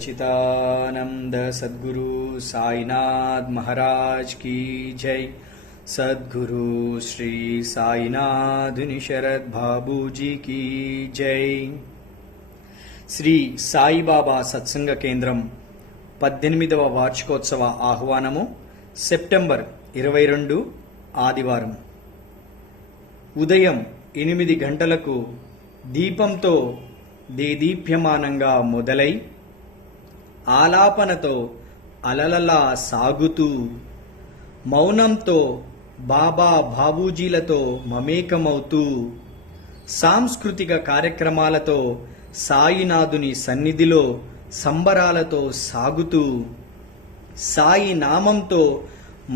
सच्चिदानंद सद्गुरु साईनाथ महाराज की जय। सद्गुरु श्री साईनाथ शरद बाबूजी की जय। శ్రీ సాయిబాబా సత్సంగ కేంద్రం 18వ వార్షికోత్సవ ఆహ్వానము సెప్టెంబర్ 22 ఆదివారం ఉదయం 8 గంటలకు దీపంతో దేదీప్యమానంగా మొదలై ఆలాపనతో అలలలా సాగుతూ మౌనంతో బాబా బాబూజీలతో మమేకమవుతూ సాంస్కృతిక కార్యక్రమాలతో సాయినాథుని సన్నిధిలో సంబరాలతో సాగుతూ సాయి నామంతో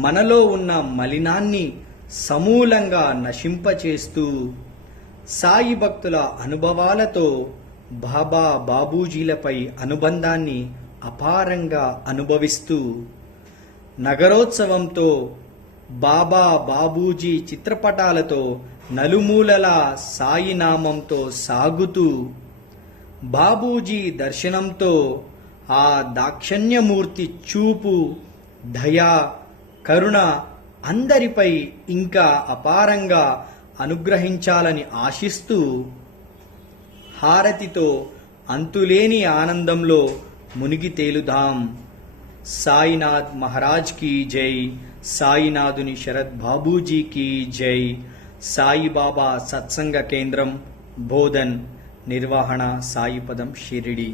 మనలో ఉన్న మలినాన్ని సమూలంగా నశింపచేస్తూ సాయి భక్తుల అనుభవాలతో బాబా బాబూజీలపై అనుబంధాన్ని అపారంగా అనుభవిస్తూ నగరోత్సవంతో బాబా బాబూజీ చిత్రపటాలతో నలుమూలలా సాయి నామంతో సాగుతూ బాబూజీ దర్శనంతో ఆ దాక్షణ్యమూర్తి చూపు దయా కరుణ అందరిపై ఇంకా అపారంగా అనుగ్రహించాలని ఆశిస్తూ హారతితో అంతులేని ఆనందంలో మునిగి తేలుదాం। సాయినాథ్ మహారాజ్ की जय। సాయినాథుని శరద్ బాబూజీ की जय। సాయిబాబా సత్సంగ కేంద్రం బోధన్ నిర్వహణ సాయిపదం షిరిడి।